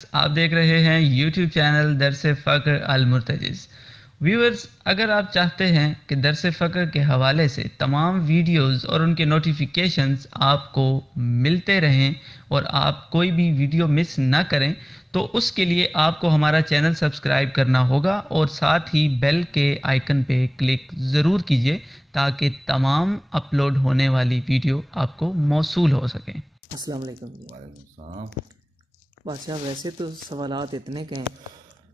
آپ دیکھ رہے ہیں یوٹیوب چینل درس فقر المرتجز۔ ویورز، اگر آپ چاہتے ہیں کہ درس فقر کے حوالے سے تمام ویڈیوز اور ان کے نوٹیفیکیشنز آپ کو ملتے رہیں اور آپ کوئی بھی ویڈیو مس نہ کریں تو اس کے لیے آپ کو ہمارا چینل سبسکرائب کرنا ہوگا اور ساتھ ہی بیل کے آئیکن پہ کلک ضرور کیجئے تاکہ تمام اپلوڈ ہونے والی ویڈیو آپ کو موصول ہو سکیں۔ السلام علیکم جی۔ وعلیکم السلام۔ بادشاہ، ویسے تو سوالات اتنے کے ہیں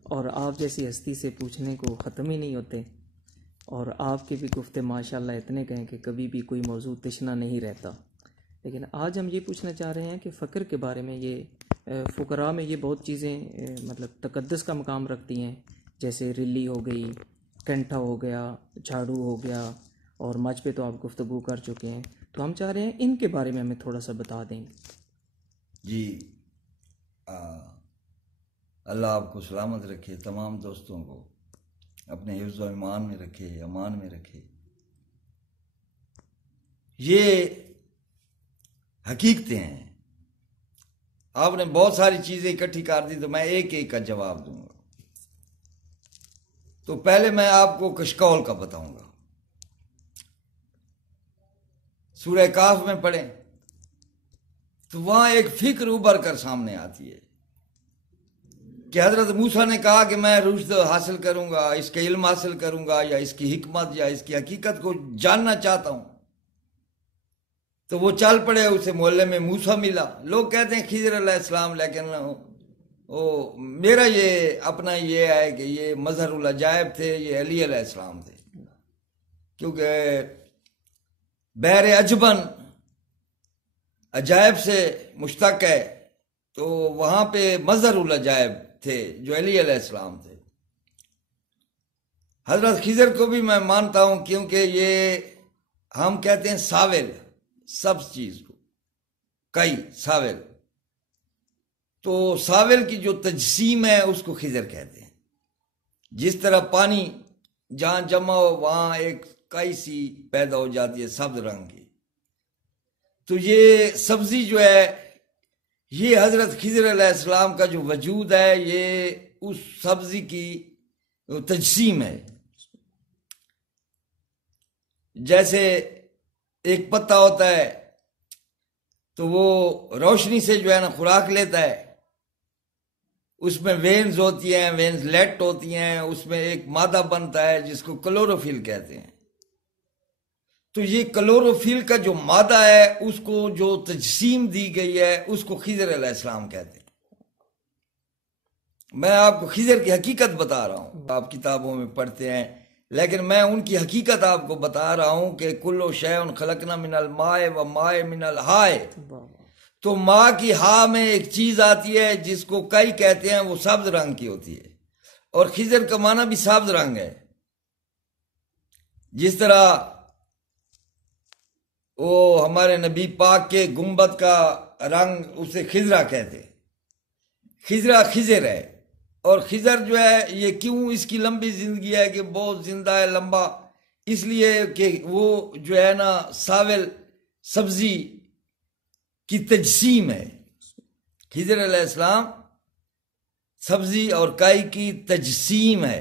اور آپ جیسی ہستی سے پوچھنے کو ختم ہی نہیں ہوتے، اور آپ کے بھی گفتے ماشاءاللہ اتنے کے ہیں کہ کبھی بھی کوئی موضوع تشنا نہیں رہتا۔ لیکن آج ہم یہ پوچھنا چاہ رہے ہیں کہ فقر کے بارے میں، یہ فقراء میں یہ بہت چیزیں مطلب تقدس کا مقام رکھتی ہیں، جیسے رلی ہو گئی، کینٹا ہو گیا، جھاڑو ہو گیا، اور مچ پہ تو آپ گفتگو کر چکے ہیں، تو ہم چاہ رہے ہیں ان کے بارے میں ہمیں تھوڑا سا بتا دیں۔ جی، اللہ آپ کو سلامت رکھے، تمام دوستوں کو اپنے حفظ و ایمان میں رکھے، امان میں رکھے۔ یہ حقیقتیں ہیں۔ آپ نے بہت ساری چیزیں اکٹھی کر دی تو میں ایک ایک کا جواب دوں گا۔ تو پہلے میں آپ کو کشکول کا بتاؤں گا۔ سورہ کہف میں پڑھیں تو وہاں ایک فکر ابھر کر سامنے آتی ہے کہ حضرت موسیٰ نے کہا کہ میں رشد حاصل کروں گا، اس کا علم حاصل کروں گا، یا اس کی حکمت یا اس کی حقیقت کو جاننا چاہتا ہوں۔ تو وہ چل پڑے، اسے محلے میں موسیٰ ملا۔ لوگ کہتے ہیں خضر علیہ السلام، لیکن میرا یہ اپنا یہ ہے کہ یہ مظہر العجائب تھے، یہ علی علیہ السلام تھے، کیونکہ بحر عجبن عجائب سے مشتق ہے، تو وہاں پہ مظہر العجائب تھے جو علی علیہ السلام تھے۔ حضرت خضر کو بھی میں مانتا ہوں، کیونکہ یہ ہم کہتے ہیں ساول، سب چیز کو کئی ساول، تو ساول کی جو تجسیم ہے اس کو خضر کہتے ہیں۔ جس طرح پانی جہاں جمع ہو وہاں ایک کئی سی پیدا ہو جاتی ہے سبز رنگ کی، تو یہ سبزی جو ہے یہ حضرت خضر علیہ السلام کا جو وجود ہے یہ اس سبزی کی تجسیم ہے۔ جیسے ایک پتا ہوتا ہے تو وہ روشنی سے جو ہے نا خوراک لیتا ہے، اس میں وینز ہوتی ہیں، وینز لیٹ ہوتی ہیں، اس میں ایک مادہ بنتا ہے جس کو کلوروفل کہتے ہیں۔ تو یہ کلوروفل کا جو مادہ ہے اس کو جو تجسیم دی گئی ہے اس کو خضر علیہ السلام کہتے ہیں۔ میں آپ کو خضر کی حقیقت بتا رہا ہوں، آپ کتابوں میں پڑھتے ہیں، لیکن میں ان کی حقیقت آپ کو بتا رہا ہوں کہ کلو شیء خلقنا من الماء و ماء من الہاء۔ تو ماں کی ہا میں ایک چیز آتی ہے جس کو کئی کہتے ہیں، وہ سبز رنگ کی ہوتی ہے، اور خضر کا معنی بھی سبز رنگ ہے۔ جس طرح وہ ہمارے نبی پاک کے گنبد کا رنگ اسے خضرا کہتے، خضرا خضر ہے۔ اور خضر جو ہے یہ کیوں اس کی لمبی زندگی ہے کہ بہت زندہ ہے، لمبا، اس لیے کہ وہ جو ہے نا ساول سبزی کی تجسیم ہے۔ خضر علیہ السلام سبزی اور کائی کی تجسیم ہے۔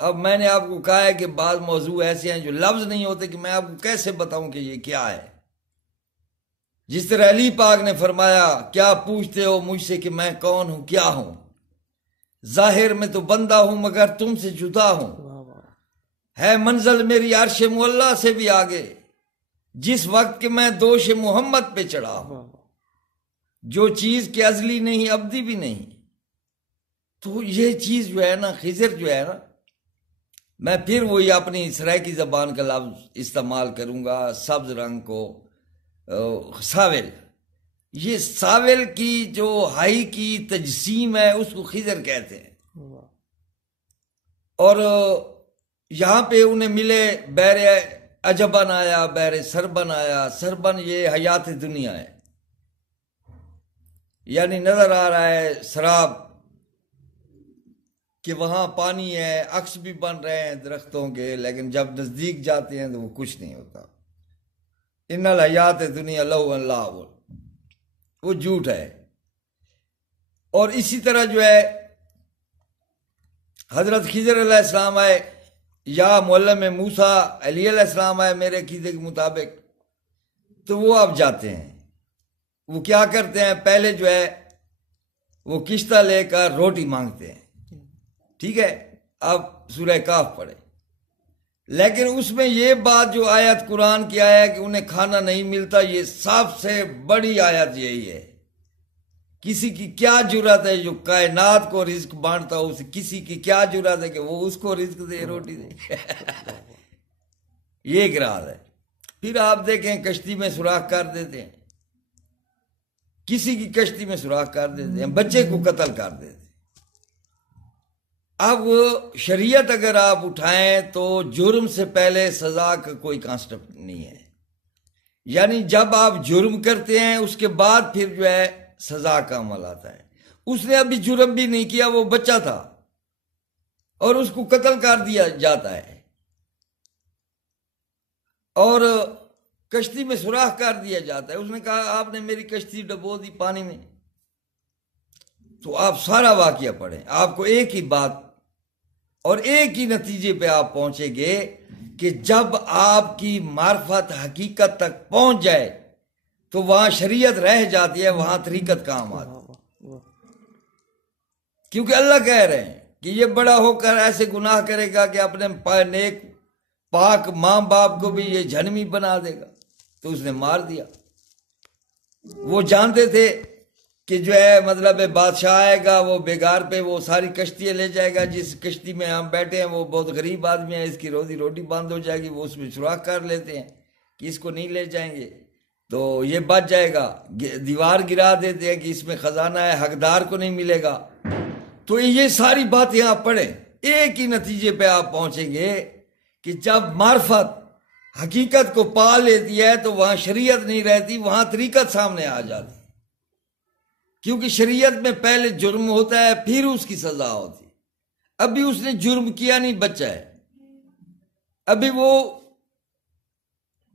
اب میں نے آپ کو کہا ہے کہ بعض موضوع ایسے ہیں جو لفظ نہیں ہوتے کہ میں آپ کو کیسے بتاؤں کہ یہ کیا ہے۔ جس طرح علی پاک نے فرمایا، کیا پوچھتے ہو مجھ سے کہ میں کون ہوں، کیا ہوں؟ ظاہر میں تو بندہ ہوں مگر تم سے جدا ہوں، ہے منزل میری عرش معلیٰ سے بھی آگے، جس وقت کہ میں دوش محمد پہ چڑھا ہوں، جو چیز کہ ازلی نہیں ابدی بھی نہیں۔ تو یہ چیز جو ہے نا، خضر جو ہے نا، میں پھر وہی اپنی سرائیکی زبان کا لفظ استعمال کروں گا، سبز رنگ کو ساول، یہ ساول کی جو ہائی کی تجسیم ہے اس کو خضر کہتے ہیں۔ اور یہاں پہ انہیں ملے، بحر عجبن آیا، بحر سربن آیا۔ سربن یہ حیات دنیا ہے، یعنی نظر آ رہا ہے سراب کہ وہاں پانی ہے، عکس بھی بن رہے ہیں درختوں کے، لیکن جب نزدیک جاتے ہیں تو وہ کچھ نہیں ہوتا۔ ان الحیات دنیا لہو و لعب، وہ جھوٹ ہے۔ اور اسی طرح جو ہے حضرت خضر علیہ السلام آئے یا معلم موسیٰ علیہ السلام آئے میرے عقیدے کے مطابق، تو وہ اب جاتے ہیں، وہ کیا کرتے ہیں، پہلے جو ہے وہ کشتہ لے کر روٹی مانگتے ہیں، ٹھیک ہے، اب سورہ کاف پڑھے، لیکن اس میں یہ بات جو آیت قرآن کی آیا ہے کہ انہیں کھانا نہیں ملتا، یہ سب سے بڑی آیت یہی ہے۔ کسی کی کیا جرات ہے جو کائنات کو رزق بانٹتا ہو، کسی کی کیا جرات ہے کہ وہ اس کو رزق دے، روٹی دے یہ ایک راز ہے۔ پھر آپ دیکھیں کشتی میں سوراخ کر دیتے ہیں، کسی کی کشتی میں سوراخ کر دیتے ہیں، بچے کو قتل کر دیتے ہیں۔ اب شریعت اگر آپ اٹھائیں تو جرم سے پہلے سزا کا کوئی کانسیپٹ نہیں ہے، یعنی جب آپ جرم کرتے ہیں اس کے بعد پھر جو ہے سزا کا عمل آتا ہے۔ اس نے ابھی جرم بھی نہیں کیا، وہ بچہ تھا اور اس کو قتل کر دیا جاتا ہے اور کشتی میں سوراخ کر دیا جاتا ہے۔ اس نے کہا آپ نے میری کشتی ڈبو دی پانی میں۔ تو آپ سارا واقعہ پڑھیں، آپ کو ایک ہی بات اور ایک ہی نتیجے پہ آپ پہنچیں گے کہ جب آپ کی معرفت حقیقت تک پہنچ جائے تو وہاں شریعت رہ جاتی ہے، وہاں طریقت کام آتی ہے، کیونکہ اللہ کہہ رہے ہیں کہ یہ بڑا ہو کر ایسے گناہ کرے گا کہ اپنے نیک پاک ماں باپ کو بھی یہ جہنمی بنا دے گا، تو اس نے مار دیا۔ وہ جانتے تھے کہ جو ہے مطلب بادشاہ آئے گا، وہ بیگار پہ وہ ساری کشتیاں لے جائے گا، جس کشتی میں ہم بیٹھے ہیں وہ بہت غریب آدمی ہے، اس کی روزی روٹی بند ہو جائے گی، وہ اس میں سوراخ کر لیتے ہیں کہ اس کو نہیں لے جائیں گے تو یہ بچ جائے گا، دیوار گرا دیتے ہیں کہ اس میں خزانہ ہے، حقدار کو نہیں ملے گا۔ تو یہ ساری باتیں آپ پڑھیں، ایک ہی نتیجے پہ آپ پہنچیں گے کہ جب معرفت حقیقت کو پا لیتی ہے تو وہاں شریعت نہیں رہتی، وہاں طریقت سامنے آ جاتی، کیونکہ شریعت میں پہلے جرم ہوتا ہے پھر اس کی سزا ہوتی۔ ابھی اس نے جرم کیا نہیں، بچہ ہے، ابھی وہ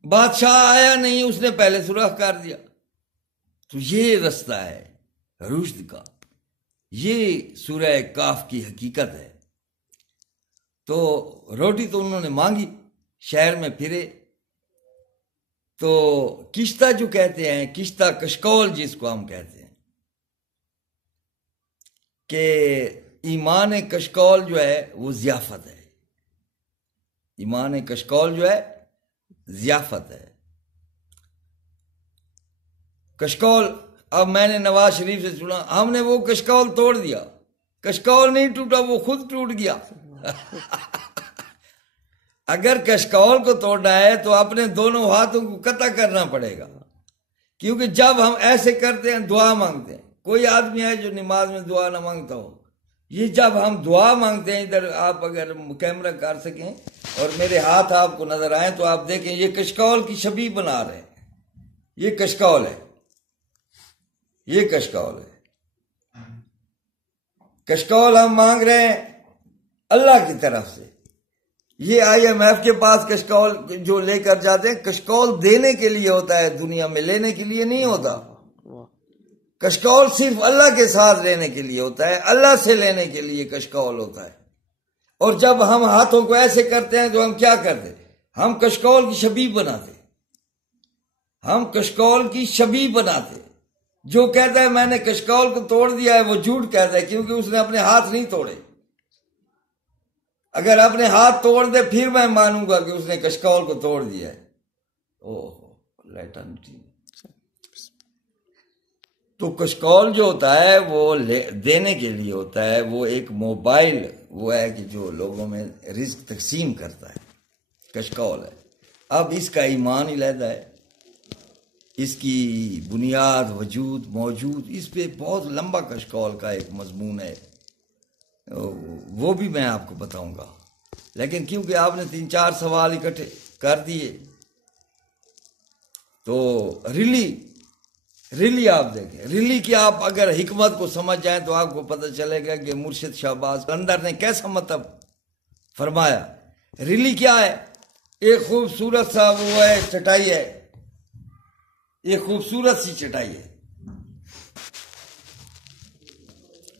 بادشاہ آیا نہیں، اس نے پہلے سوراخ کر دیا۔ تو یہ رستہ ہے رشد کا، یہ سورہ کاف کی حقیقت ہے۔ تو روٹی تو انہوں نے مانگی، شہر میں پھرے تو کشتہ جو کہتے ہیں، کشتہ کشکول جس کو ہم کہتے ہیں، کہ ایمان کشکول جو ہے وہ ضیافت ہے، ایمان کشکول جو ہے ضیافت ہے۔ کشکول، اب میں نے نواز شریف سے سنا ہم نے وہ کشکول توڑ دیا، کشکول نہیں ٹوٹا، وہ خود ٹوٹ گیا۔ اگر کشکول کو توڑنا ہے تو اپنے دونوں ہاتھوں کو قطع کرنا پڑے گا، کیونکہ جب ہم ایسے کرتے ہیں دعا مانگتے ہیں، کوئی آدمی ہے جو نماز میں دعا نہ مانگتا ہو، یہ جب ہم دعا مانگتے ہیں، ادھر آپ اگر کیمرہ کر سکیں اور میرے ہاتھ آپ کو نظر آئیں تو آپ دیکھیں یہ کشکول کی شبیہ بنا رہے ہیں، یہ کشکول ہے، یہ کشکول ہے، کشکول ہم مانگ رہے ہیں اللہ کی طرف سے۔ یہ IMF کے پاس کشکول جو لے کر جاتے ہیں، کشکول دینے کے لیے ہوتا ہے، دنیا میں لینے کے لیے نہیں ہوتا۔ کشکول صرف اللہ کے ساتھ لینے کے لیے ہوتا ہے، اللہ سے لینے کے لیے کشکول ہوتا ہے۔ اور جب ہم ہاتھوں کو ایسے کرتے ہیں تو ہم کیا کرتے؟ ہم کشکول کی شبیہ بناتے، ہم کشکول کی شبیہ بناتے۔ جو کہتا ہے میں نے کشکول کو توڑ دیا ہے وہ جھوٹ کہتا ہے، کیونکہ اس نے اپنے ہاتھ نہیں توڑے۔ اگر اپنے ہاتھ توڑ دے پھر میں مانوں گا کہ اس نے کشکول کو توڑ دیا ہے۔ تو کشکول جو ہوتا ہے وہ دینے کے لیے ہوتا ہے، وہ ایک موبائل وہ ہے کہ جو لوگوں میں رزق تقسیم کرتا ہے، کشکول ہے۔ اب اس کا ایمان علیحدہ ہے، اس کی بنیاد وجود موجود، اس پہ بہت لمبا کشکول کا ایک مضمون ہے، وہ بھی میں آپ کو بتاؤں گا، لیکن کیونکہ آپ نے 3-4 سوال اکٹھے کر دیے تو ریلی آپ دیکھیں، ریلی کی آپ اگر حکمت کو سمجھ جائیں تو آپ کو پتہ چلے گا کہ مرشد شہباز اندر نے کیسا مطلب فرمایا۔ ریلی کیا ہے؟ ایک خوبصورت سا وہ ہے چٹائی ہے، ایک خوبصورت سی چٹائی ہے،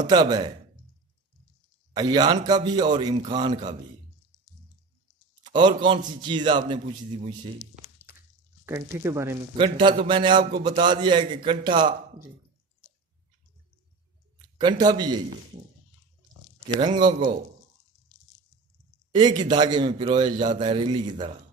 مطلب ہے عیان کا بھی اور امکان کا بھی۔ اور کون سی چیز آپ نے پوچھی تھی مجھ سے؟ کنٹھے کے بارے میں پوچھا کنٹھا تو میں نے آپ کو بتا دیا ہے کہ جی کنٹھا بھی یہی ہے کہ رنگوں کو ایک ہی دھاگے میں پرویا جاتا ہے ریلی کی طرح۔